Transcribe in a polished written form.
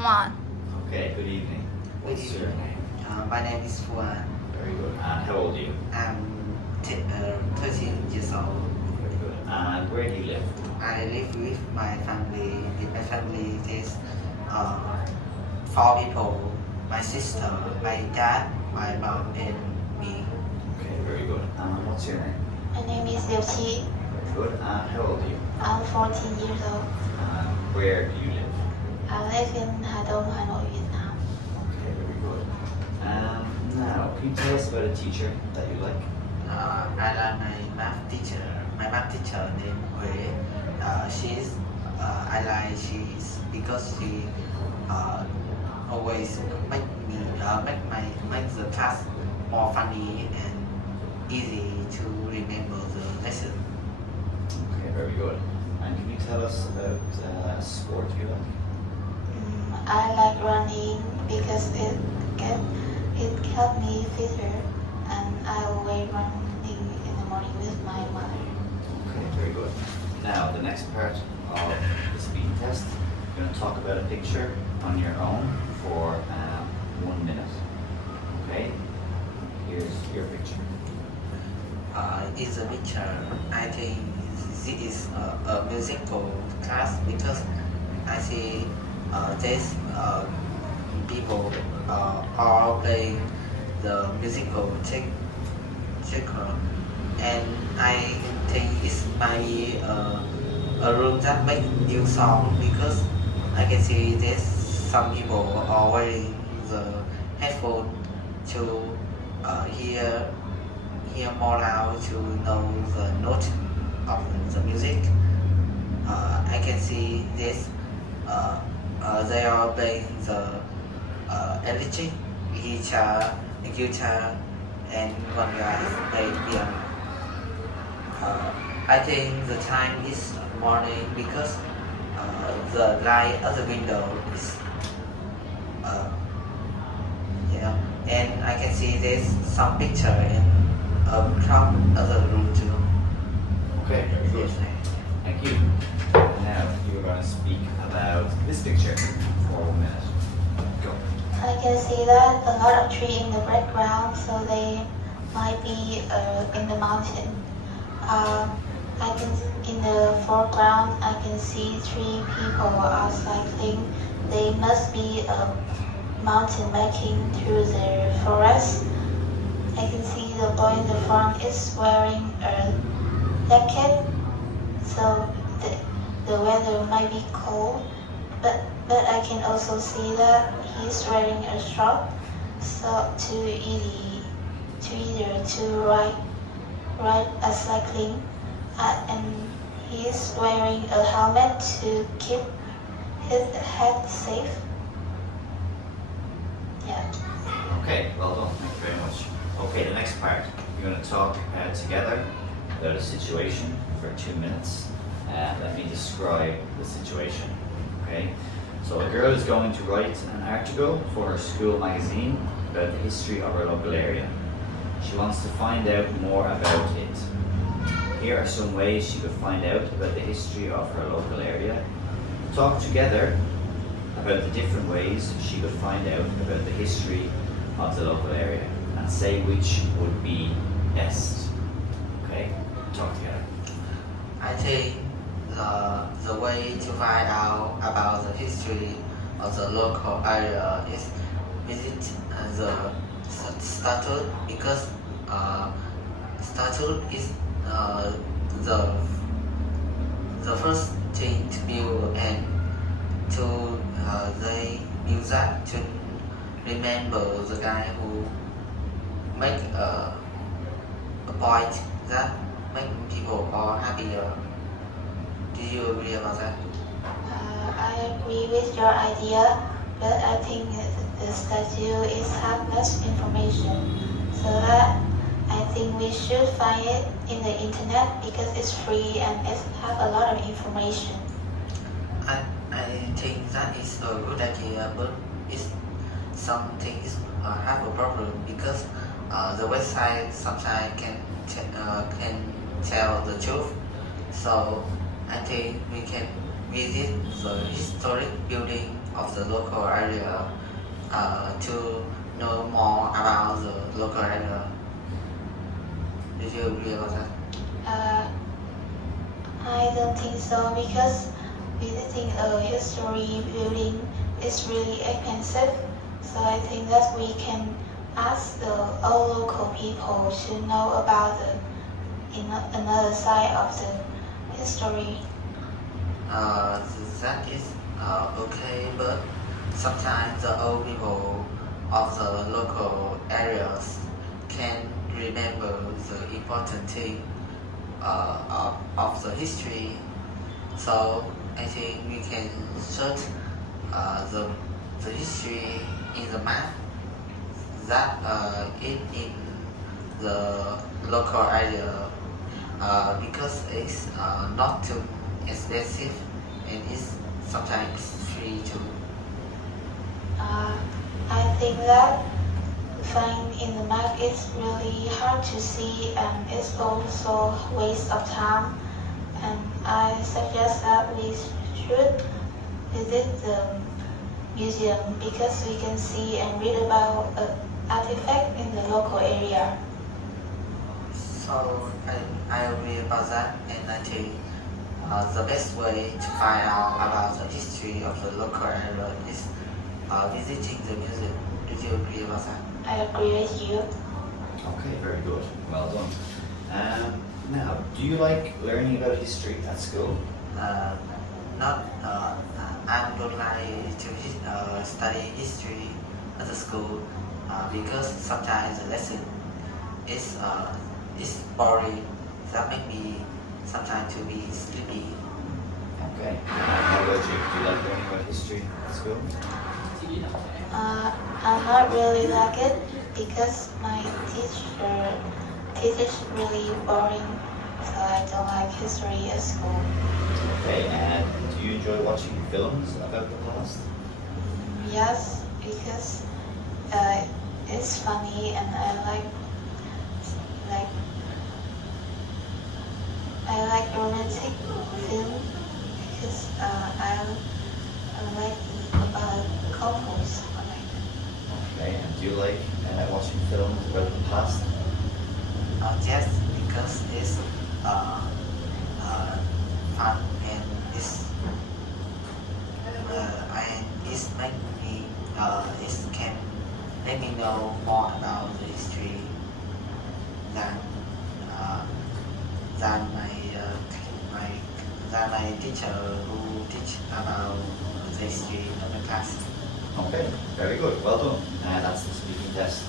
One. Okay, good evening. What's your name? My name is Fuan. Very good. And how old are you? I'm 13 years old. Very good. And where do you live? I live with my family. In my family, there's four people: my sister, my dad, my mom, and me. Okay, very good. And what's your name? My name is Diep. Very good. And how old are you? I'm 14 years old. And where do you live? I live in Hà Đông, Hà Nội, Vietnam. Okay, very good. Now, can you tell us about a teacher that you like? I like my math teacher. My math teacher named Huế. She's because she always make the class more funny and easy to remember the lesson. Okay, very good. And can you tell us about a sport you like? I like running because it helps me fitter, and I always running in the morning with my mother. Okay, very good. Now, the next part of the speaking test, you're going to talk about a picture on your own for 1 minute. Okay? Here's your picture. Is a picture. I think this is a musical class because I see there's people are playing the musical checker, and I think it might be a room that make new song because I can see there's some people are wearing the headphone to hear more loud to know the note of the music. I can see this. They are playing the electric guitar, and one guy play piano. I think the time is morning because the light of the window is yeah, and I can see there's some picture in a crowd of the room too. Okay, very good. Thank you. Now, you're going to speak about this picture for 1 minute. Go. I can see that a lot of trees in the background, so they might be in the mountain. I can in the foreground I can see 3 people are cycling. They must be mountain biking through the forest. I can see the boy in the front is wearing a jacket, so the weather might be cold, but I can also see that he's wearing a short, so to ride a cycling, and he's wearing a helmet to keep his head safe. Yeah. Okay, well done. Thank you very much. Okay, the next part, you're going to talk together about a situation for 2 minutes. Let me describe the situation. Okay, so a girl is going to write an article for her school magazine about the history of her local area. She wants to find out more about it. Here are some ways she could find out about the history of her local area. Talk together about the different ways she could find out about the history of the local area and say which would be best. Okay, talk together. I think the way to find out about the history of the local area is visit the statue because statue is the first thing to build and to they use that to remember the guy who make a point that make people more happier. Do you agree about that? I agree with your idea, but I think the statue is have much information, so that I think we should find it in the internet because it's free and it have a lot of information. I think that is a good idea, but it's some things have a problem because the website sometimes can tell the truth. So I think we can visit the historic building of the local area to know more about the local area. Do you agree about that? I don't think so because visiting a history building is really expensive. So I think that we can ask all local people to know about another side of the history. That is okay, but sometimes the old people of the local areas can remember the important thing of the history. So I think we can search the history in the map that is in the local area because it's not too expensive and it's sometimes free too. I think that find in the map is really hard to see and it's also waste of time. And I suggest that we should visit the museum because we can see and read about artifact in the local area. So I agree about that, and I think the best way to find out about the history of the local area is visiting the museum. Do you agree about that? I agree with you. Okay, very good. Well done. Now, do you like learning about history at school? Not I don't like to study history at the school because sometimes the lesson is boring. That make me sometimes to be sleepy. Okay. How about you? Do you like learning about history at school? I'm not really like it because my teacher's really boring, so I don't like history at school. Okay, and do you enjoy watching films about the past? Yes, because it's funny and like I like romantic film because I like couples. Okay, and do you like watching films about the past? Yes, because it's fun and it's make me it can let me know more about the history than uh, than my than my teacher who teach about the history of the class. Okay, very good. Well done. And that's the speaking test.